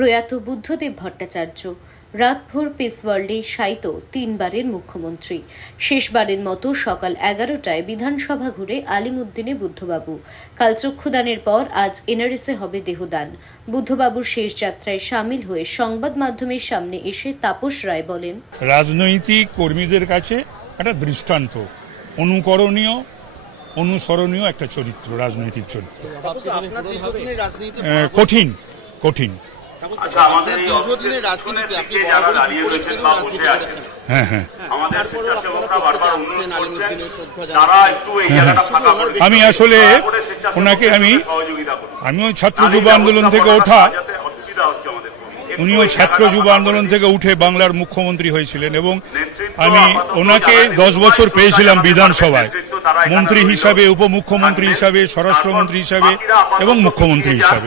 প্রয়াত বুদ্ধদেব ভট্টাচার্য। রাতভর পিস ওয়ার্ল্ডে শায়িত তিনবারের মুখ্যমন্ত্রী। শেষবারের মতো সকাল এগারোটায় বিধানসভা ঘুরে আলিমুদ্দিনে বুদ্ধবাবু। কাল চক্ষুদানের পর আজ এনআরএসে হবে দেহদান। বুদ্ধবাবুর শেষ যাত্রায় সামিল হয়ে সংবাদ মাধ্যমের সামনে এসে তাপস রায় বলেন রাজনৈতিক কর্মীদের কাছে একটা দৃষ্টান্ত অনুকরণীয় অনুসরণীয় একটা চরিত্র রাজনৈতিক চরিত্র। কঠিন কঠিন। আচ্ছা আমাদের এই দীর্ঘদিনের রাজনীতিতে আপনি রাজনীতি করেছেন হ্যাঁ হ্যাঁ। তারপরেও আপনারা প্রত্যেকে আসছেন আলিমুদ্দিনের শ্রদ্ধা করে দিন। আমি আসলে ওনাকে আমি আমি ওই ছাত্র যুব আন্দোলন থেকে ওঠা একটু উনিও ছাত্র যুব আন্দোলন থেকে উঠে বাংলার মুখ্যমন্ত্রী হয়েছিলেন এবং আমি ওনাকে দশ বছর পেয়েছিলাম বিধানসভায়। মন্ত্রী হিসাবে উপমুখ্যমন্ত্রী হিসাবে স্বরাষ্ট্রমন্ত্রী হিসাবে এবং মুখ্যমন্ত্রী হিসাবে।